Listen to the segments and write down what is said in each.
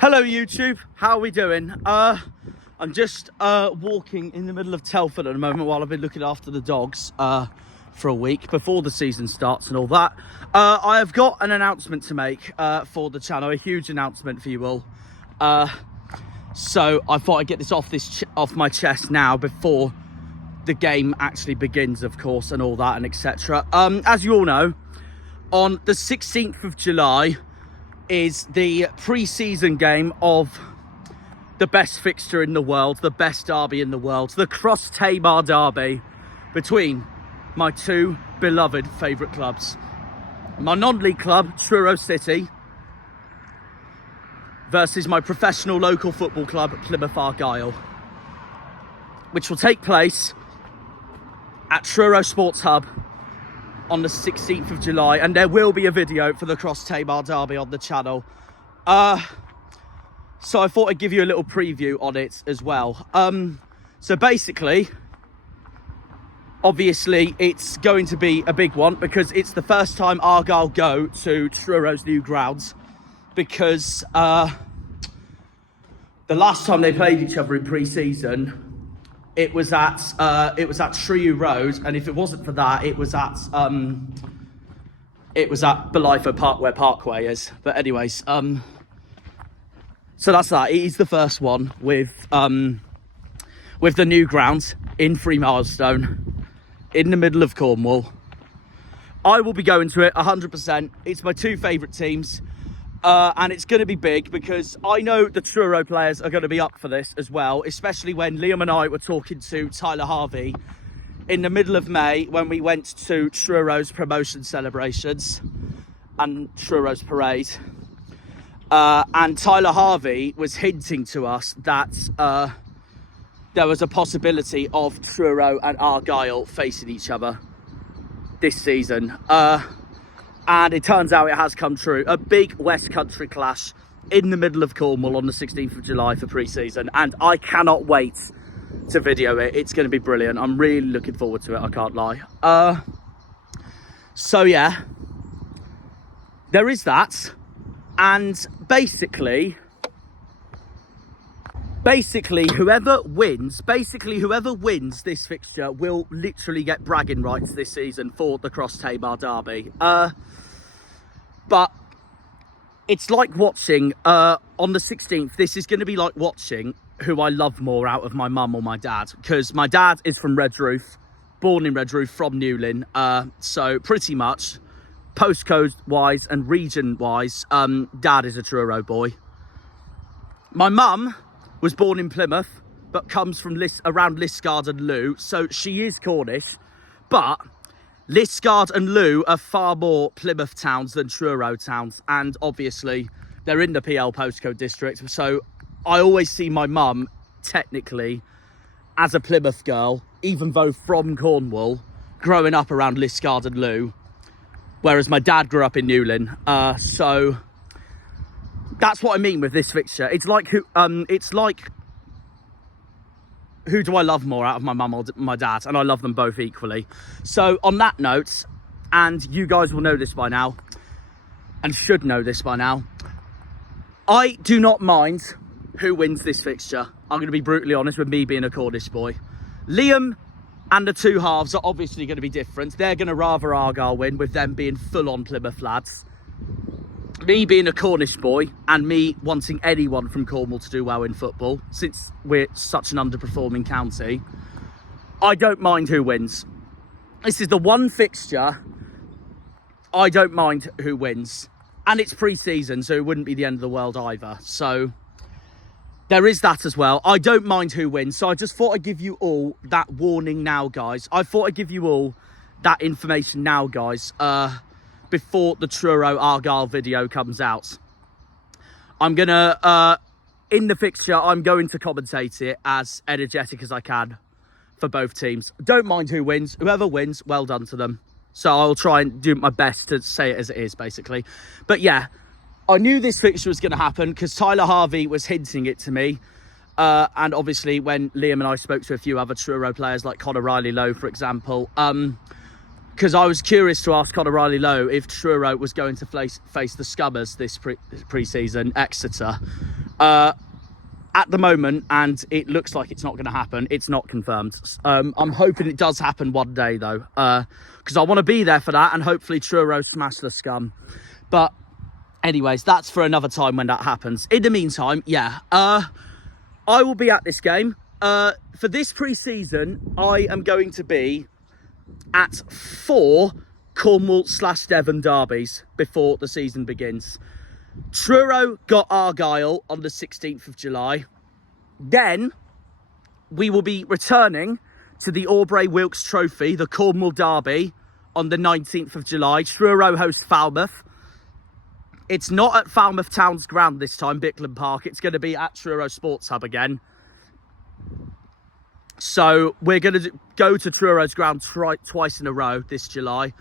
Hello YouTube, how are we doing? I'm just walking in the middle of Telford at the moment while I've been looking after the dogs for a week before the season starts and all that. I have got an announcement to make for the channel, a huge announcement for you all. So I thought I'd get this off my chest now before the game actually begins, of course, and all that and etc. As you all know, on the 16th of July is the pre-season game of the best fixture in the world, the best derby in the world, the Cross Tamar derby between my two beloved favourite clubs. My non-league club, Truro City, versus my professional local football club, Plymouth Argyle, which will take place at Truro Sports Hub on the 16th of July, and there will be a video for the Cross Tamar derby on the channel. So I thought I'd give you a little preview on it as well. So basically, obviously, it's going to be a big one because it's the first time Argyle go to Truro's new grounds, because the last time they played each other in pre-season, it was at Triu Road, and if it wasn't for that, it was at Belifo Park, where Parkway is. But anyways, so that's that. It is the first one with the new ground in Three Milestone, in the middle of Cornwall. I will be going to it 100%. It's my two favourite teams. And it's going to be big because I know the Truro players are going to be up for this as well, especially when Liam and I were talking to Tyler Harvey in the middle of May when we went to Truro's promotion celebrations and Truro's parade. And Tyler Harvey was hinting to us that there was a possibility of Truro and Argyle facing each other this season. And it turns out it has come true. A big West Country clash in the middle of Cornwall on the 16th of July for pre-season. And I cannot wait to video it. It's going to be brilliant. I'm really looking forward to it, I can't lie. So yeah, there is that. And basically whoever wins this fixture will literally get bragging rights this season for the Cross Tamar derby. But it's like watching on the 16th. This is going to be like watching who I love more out of my mum or my dad, because my dad is from Redroof, born in Redroof, from Newlyn. So pretty much postcode wise and region wise, dad is a Truro boy. My mum was born in Plymouth, but comes from around Liskeard and Looe, so she is Cornish. But Liskeard and Looe are far more Plymouth towns than Truro towns, and obviously they're in the PL postcode district, so I always see my mum technically as a Plymouth girl, even though from Cornwall, growing up around Liskeard and Looe, whereas my dad grew up in Newlyn. So that's what I mean with this fixture. It's like who do I love more out of my mum or my dad? And I love them both equally. So on that note, and you guys will know this by now, and should know this by now, I do not mind who wins this fixture. I'm going to be brutally honest with me being a Cornish boy. Liam and the two halves are obviously going to be different. They're going to rather Argyle win, with them being full-on Plymouth lads. Me being a Cornish boy and me wanting anyone from Cornwall to do well in football, since we're such an underperforming county, I don't mind who wins. This is the one fixture I don't mind who wins. And it's pre-season, so it wouldn't be the end of the world either. So there is that as well. I don't mind who wins. So I just thought I'd give you all that warning now, guys. I thought I'd give you all that information now, guys. Before the Truro Argyle video comes out. I'm gonna, in the fixture, I'm going to commentate it as energetic as I can for both teams. Don't mind who wins. Whoever wins, well done to them. So I'll try and do my best to say it as it is, basically. But yeah, I knew this fixture was going to happen because Tyler Harvey was hinting it to me. And obviously when Liam and I spoke to a few other Truro players like Conor Riley-Lowe, for example, because I was curious to ask Conor Riley-Lowe if Truro was going to face the Scummers this pre-season, Exeter. At the moment, and it looks like it's not going to happen. It's not confirmed. I'm hoping it does happen one day, though, because I want to be there for that, and hopefully Truro smash the scum. But anyways, that's for another time when that happens. In the meantime, yeah, I will be at this game. For this pre-season, I am going to be at 4 Cornwall/Devon derbies before the season begins. Truro got Argyle on the 16th of July. Then we will be returning to the Aubrey Wilkes Trophy, the Cornwall Derby, on the 19th of July. Truro hosts Falmouth. It's not at Falmouth Town's ground this time, Bickland Park. It's going to be at Truro Sports Hub again. So we're going to go to Truro's ground twice in a row this July.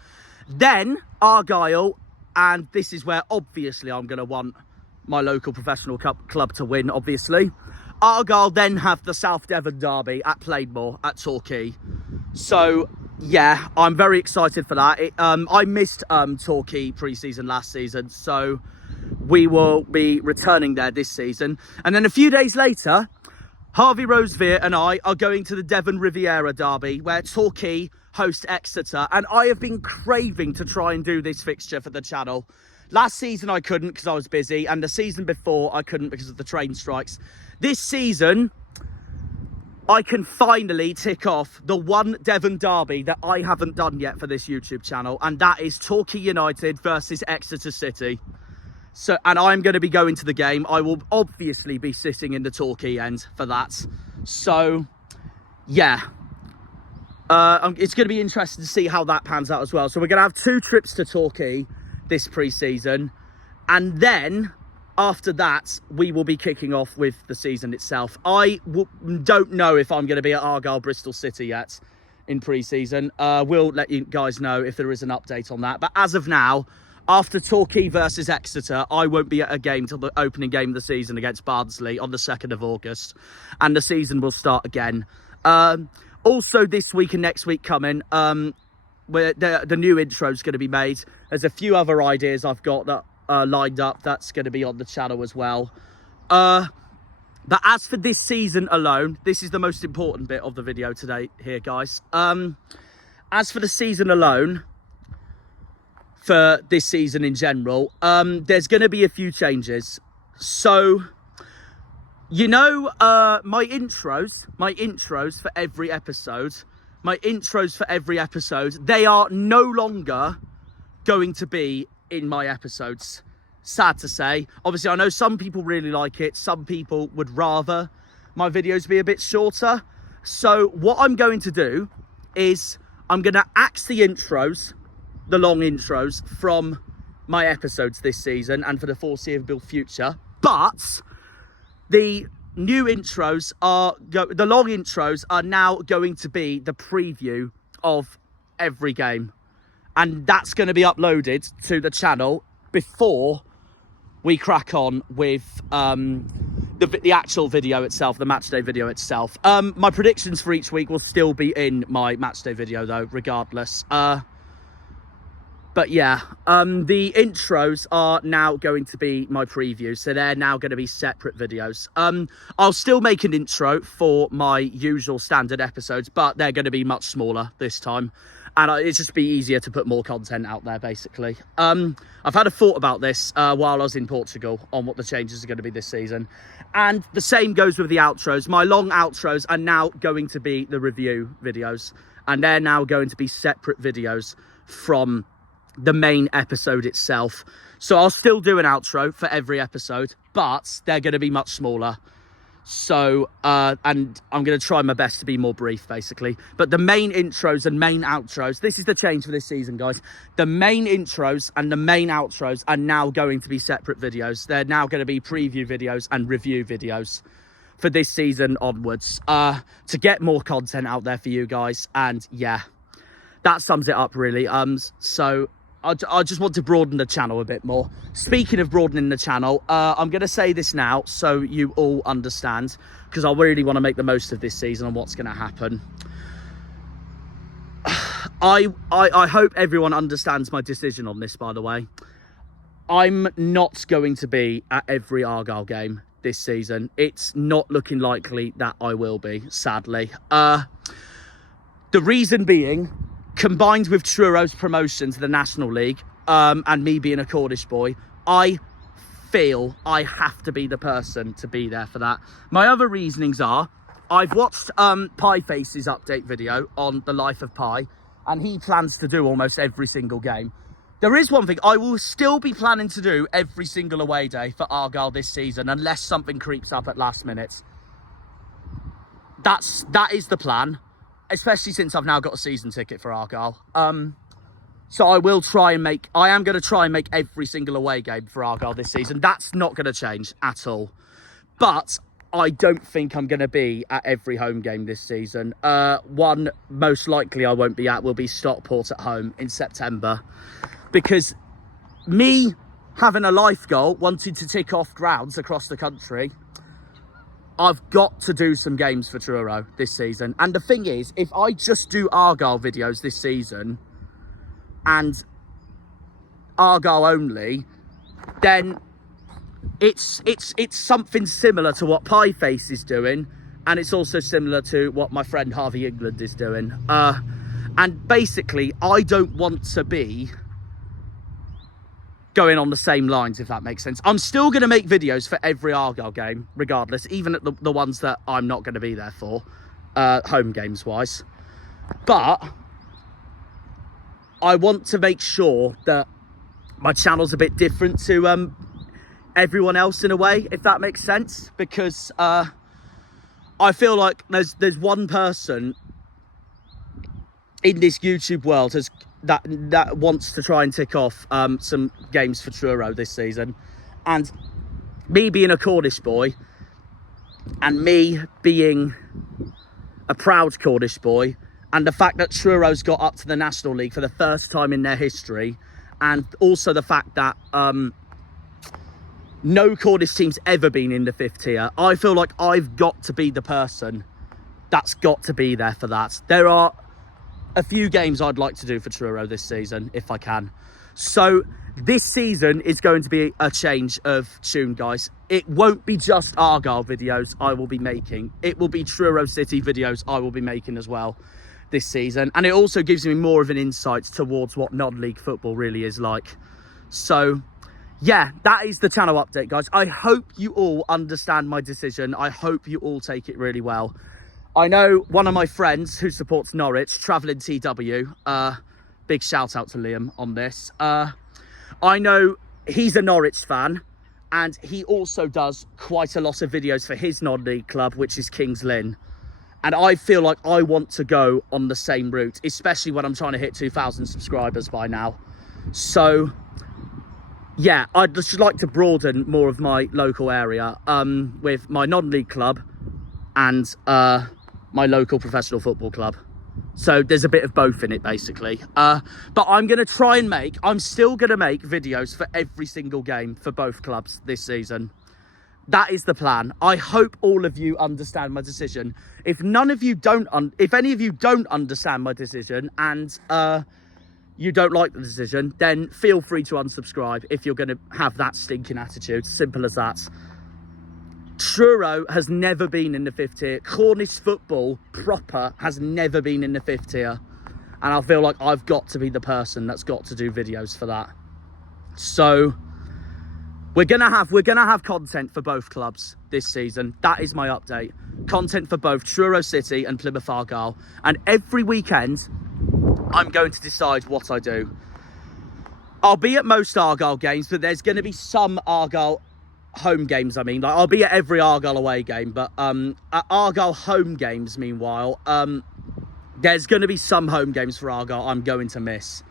Then Argyle, and this is where obviously I'm going to want my local professional club to win, obviously. Argyle then have the South Devon Derby at Plainmoor at Torquay. So yeah, I'm very excited for that. I missed Torquay pre-season last season, so we will be returning there this season. And then a few days later, Harvey Rosevear and I are going to the Devon Riviera Derby, where Torquay host Exeter, and I have been craving to try and do this fixture for the channel. Last season I couldn't because I was busy, and the season before I couldn't because of the train strikes. This season I can finally tick off the one Devon derby that I haven't done yet for this YouTube channel, and that is Torquay United versus Exeter City. So, and I'm going to be going to the game. I will obviously be sitting in the Torquay end for that. So yeah, it's going to be interesting to see how that pans out as well. So we're going to have 2 trips to Torquay this pre-season, and then after that we will be kicking off with the season itself. I don't know if I'm going to be at Argyle Bristol City yet in pre-season. We'll let you guys know if there is an update on that, but as of now, after Torquay versus Exeter, I won't be at a game till the opening game of the season against Barnsley on the 2nd of August, and the season will start again. Also this week and next week coming, where the new intro is going to be made. There's a few other ideas I've got that lined up that's going to be on the channel as well. But as for this season alone, this is the most important bit of the video today here, guys. As for the season alone, for this season in general, there's going to be a few changes. So, you know, my intros for every episode, they are no longer going to be in my episodes. Sad to say. Obviously, I know some people really like it. Some people would rather my videos be a bit shorter. So what I'm going to do is I'm going to axe the intros, the long intros from my episodes this season and for the foreseeable future. But the new intros the long intros are now going to be the preview of every game. And that's going to be uploaded to the channel before we crack on with the actual video itself, the matchday video itself. My predictions for each week will still be in my matchday video though, regardless. But yeah, the intros are now going to be my previews, so they're now going to be separate videos. I'll still make an intro for my usual standard episodes, but they're going to be much smaller this time. And it's just be easier to put more content out there, basically. I've had a thought about this while I was in Portugal on what the changes are going to be this season. And the same goes with the outros. My long outros are now going to be the review videos. And they're now going to be separate videos from the main episode itself. So I'll still do an outro for every episode, but they're going to be much smaller. So, and I'm going to try my best to be more brief, basically. But the main intros and main outros, this is the change for this season, guys. The main intros and the main outros are now going to be separate videos. They're now going to be preview videos and review videos for this season onwards, to get more content out there for you guys. And yeah, that sums it up, really. So I just want to broaden the channel a bit more. Speaking of broadening the channel, I'm going to say this now so you all understand, because I really want to make the most of this season and what's going to happen. I hope everyone understands my decision on this, by the way. I'm not going to be at every Argyle game this season. It's not looking likely that I will be, sadly. The reason being, combined with Truro's promotion to the National League, and me being a Cornish boy, I feel I have to be the person to be there for that. My other reasonings are, I've watched Pie Face's update video on the life of Pie, and he plans to do almost every single game. There is one thing, I will still be planning to do every single away day for Argyle this season, unless something creeps up at last minute. That is the plan, especially since I've now got a season ticket for Argyle. So I am going to try and make every single away game for Argyle this season. That's not going to change at all. But I don't think I'm going to be at every home game this season. One most likely I won't be at will be Stockport at home in September. Because me having a life goal, wanting to tick off grounds across the country, I've got to do some games for Truro this season. And the thing is, if I just do Argyle videos this season and Argyle only, then it's something similar to what Pie Face is doing, and it's also similar to what my friend Harvey England is doing. And basically, I don't want to be going on the same lines, if that makes sense. I'm still going to make videos for every Argyle game, regardless, even at the ones that I'm not going to be there for, home games wise. But I want to make sure that my channel's a bit different to everyone else in a way, if that makes sense, because I feel like there's one person in this YouTube world that wants to try and tick off some games for Truro this season, and me being a Cornish boy and me being a proud Cornish boy, and the fact that Truro's got up to the National League for the first time in their history, and also the fact that no Cornish team's ever been in the 5th tier, I feel like I've got to be the person that's got to be there for that. There are a few games I'd like to do for Truro this season, if I can. So this season is going to be a change of tune, guys. It won't be just Argyle videos I will be making. It will be Truro City videos I will be making as well this season. And it also gives me more of an insight towards what non-league football really is like. So yeah, that is the channel update, guys. I hope you all understand my decision. I hope you all take it really well. I know one of my friends who supports Norwich, Travelling TW, big shout out to Liam on this. I know he's a Norwich fan, and he also does quite a lot of videos for his non-league club, which is Kings Lynn. And I feel like I want to go on the same route, especially when I'm trying to hit 2,000 subscribers by now. So yeah, I'd just like to broaden more of my local area with my non-league club and my local professional football club. So there's a bit of both in it, basically. But I'm still going to make videos for every single game for both clubs this season. That is the plan. I hope all of you understand my decision. If any of you don't understand my decision and you don't like the decision, then feel free to unsubscribe if you're going to have that stinking attitude. Simple as that. Truro has never been in the 5th tier. Cornish football proper has never been in the 5th tier. And I feel like I've got to be the person that's got to do videos for that. So we're gonna have content for both clubs this season. That is my update. Content for both Truro City and Plymouth Argyle. And every weekend, I'm going to decide what I do. I'll be at most Argyle games, but there's going to be some Argyle home games. Like I'll be at every Argyle away game, but at Argyle home games, meanwhile, there's going to be some home games for Argyle I'm going to miss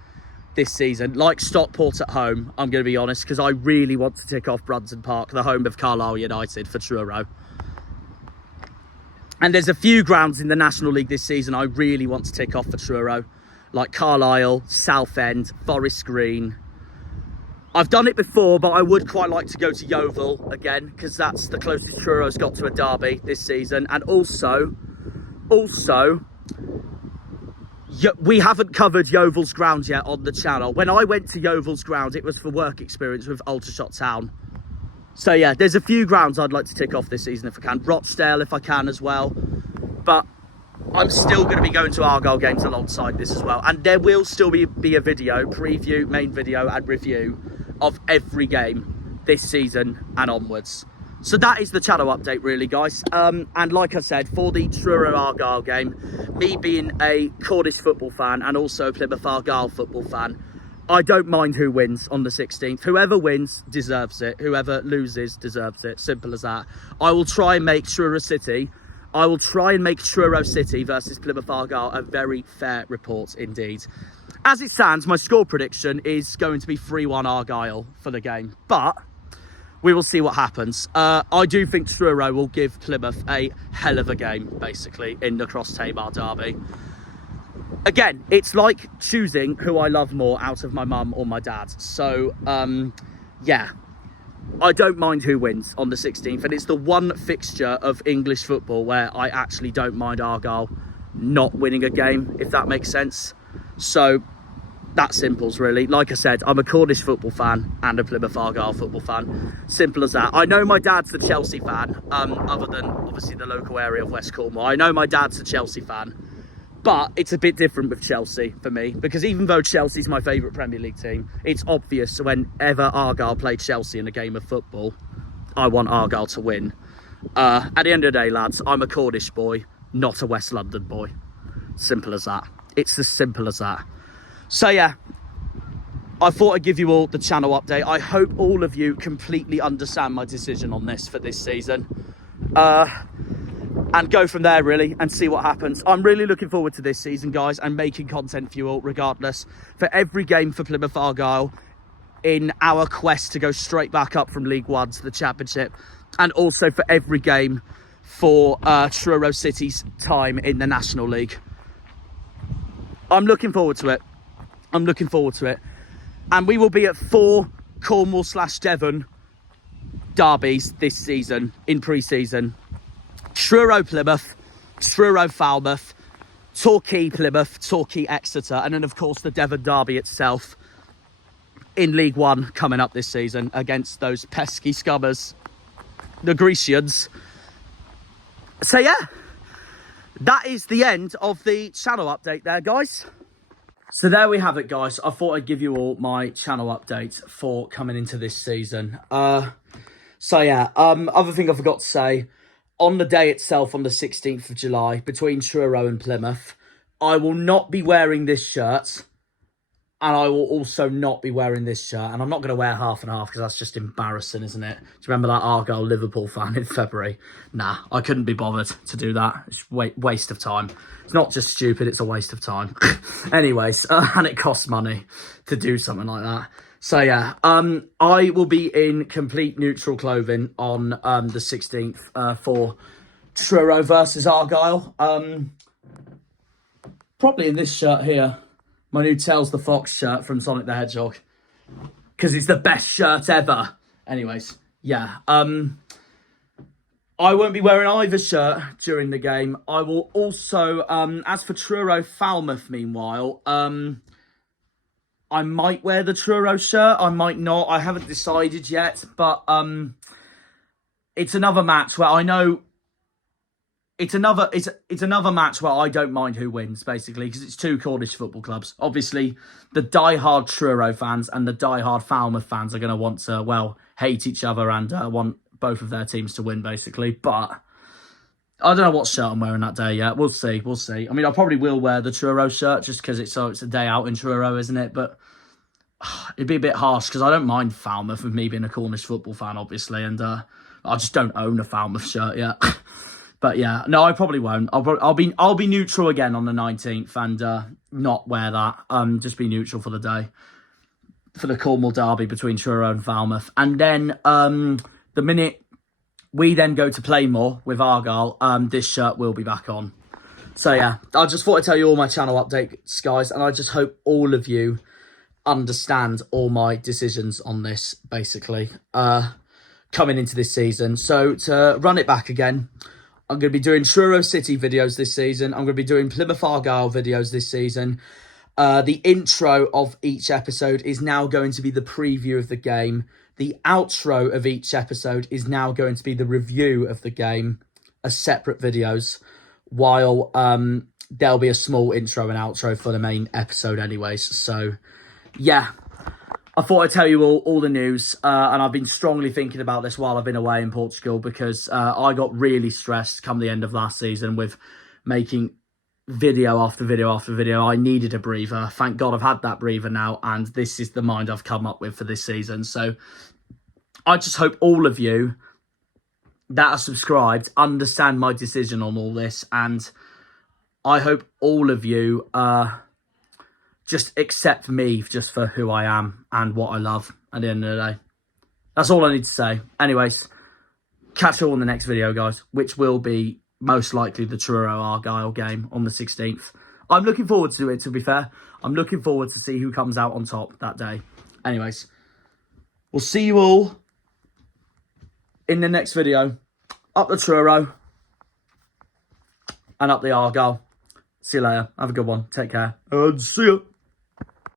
this season, like Stockport at home. I'm going to be honest, because I really want to tick off Brunton Park, the home of Carlisle United, for Truro. And there's a few grounds in the National League this season I really want to tick off for Truro, like Carlisle, Southend, Forest Green. I've done it before, but I would quite like to go to Yeovil again, because that's the closest Truro's got to a derby this season. And also, we haven't covered Yeovil's ground yet on the channel. When I went to Yeovil's ground, it was for work experience with Aldershot Town. So yeah, there's a few grounds I'd like to tick off this season if I can. Rochdale if I can as well. But I'm still going to be going to Argyle games alongside this as well. And there will still be a video, preview, main video and review of every game this season and onwards. So that is the channel update really, guys. And like I said, for the Truro-Argyle game, me being a Cornish football fan and also a Plymouth-Argyle football fan, I don't mind who wins on the 16th. Whoever wins deserves it. Whoever loses deserves it. Simple as that. I will try and make Truro City versus Plymouth Argyle a very fair report indeed. As it stands, my score prediction is going to be 3-1 Argyle for the game. But we will see what happens. I do think Truro will give Plymouth a hell of a game, basically, in the Cross Tamar derby. Again, it's like choosing who I love more out of my mum or my dad. So, yeah, I don't mind who wins on the 16th. And it's the one fixture of English football where I actually don't mind Argyle not winning a game, if that makes sense. So, that simple's really. Like I said, I'm a Cornish football fan and a Plymouth Argyle football fan. Simple as that. I know my dad's a Chelsea fan, other than, obviously, the local area of West Cornwall. I know my dad's a Chelsea fan. But it's a bit different with Chelsea for me, because even though Chelsea's my favourite Premier League team, it's obvious whenever Argyle played Chelsea in a game of football, I want Argyle to win. At the end of the day, lads, I'm a Cornish boy, not a West London boy. Simple as that. It's as simple as that. So yeah, I thought I'd give you all the channel update. I hope all of you completely understand my decision on this for this season. And go from there, really, and see what happens. I'm really looking forward to this season, guys, and making content for you all, regardless. For every game for Plymouth Argyle in our quest to go straight back up from League One to the Championship, and also for every game for Truro City's time in the National League. I'm looking forward to it. I'm looking forward to it. And we will be at 4 Cornwall/Devon derbies this season, in pre-season. Truro Plymouth, Truro Falmouth, Torquay Plymouth, Torquay Exeter, and then of course the Devon derby itself in League One coming up this season against those pesky scummers, the Grecians. So yeah, that is the end of the channel update there, guys. So there we have it, guys. I thought I'd give you all my channel update for coming into this season. So yeah, other thing I forgot to say, on the day itself, on the 16th of July, between Truro and Plymouth, I will not be wearing this shirt. And I will also not be wearing this shirt. And I'm not going to wear half and half because that's just embarrassing, isn't it? Do you remember that Argyle-Liverpool fan in February? Nah, I couldn't be bothered to do that. It's waste of time. It's not just stupid, it's a waste of time. Anyways, and it costs money to do something like that. So yeah, I will be in complete neutral clothing on the 16th for Truro versus Argyle. Probably in this shirt here, my new Tails the Fox shirt from Sonic the Hedgehog, because it's the best shirt ever. Anyways, yeah, I won't be wearing either shirt during the game. I will also, as for Truro Falmouth, meanwhile, I might wear the Truro shirt. I might not. I haven't decided yet. But it's another match where I know it's another match where I don't mind who wins, basically, because it's 2 Cornish football clubs. Obviously, the die-hard Truro fans and the die-hard Falmouth fans are going to want to, well, hate each other and want both of their teams to win, basically. But I don't know what shirt I'm wearing that day yet. We'll see. We'll see. I mean, I probably will wear the Truro shirt just because it's a day out in Truro, isn't it? But it'd be a bit harsh because I don't mind Falmouth with me being a Cornish football fan, obviously, and I just don't own a Falmouth shirt yet. But yeah, no, I probably won't. I'll be neutral again on the 19th and not wear that. Just be neutral for the day for the Cornwall derby between Truro and Falmouth, and then the minute we then go to Playmore with Argyle, this shirt will be back on. So yeah, I just thought I'd tell you all my channel updates, guys, and I just hope all of you understand all my decisions on this, basically, coming into this season. So to run it back again, I'm going to be doing Truro City videos this season. I'm going to be doing Plymouth Argyle videos this season. The intro of each episode is now going to be the preview of the game. The outro of each episode is now going to be the review of the game as separate videos, while there'll be a small intro and outro for the main episode anyways. So, yeah. I thought I'd tell you all the news, and I've been strongly thinking about this while I've been away in Portugal, because I got really stressed come the end of last season with making video after video after video. I needed a breather. Thank God I've had that breather now, and this is the mind I've come up with for this season. So I just hope all of you that are subscribed understand my decision on all this, and I hope all of you just accept me just for who I am and what I love at the end of the day. That's all I need to say. Anyways, catch you all in the next video, guys, which will be most likely the Truro Argyle game on the 16th. I'm looking forward to it, to be fair. I'm looking forward to see who comes out on top that day. Anyways, we'll see you all in the next video. Up the Truro and up the Argyle. See you later. Have a good one. Take care. And see ya.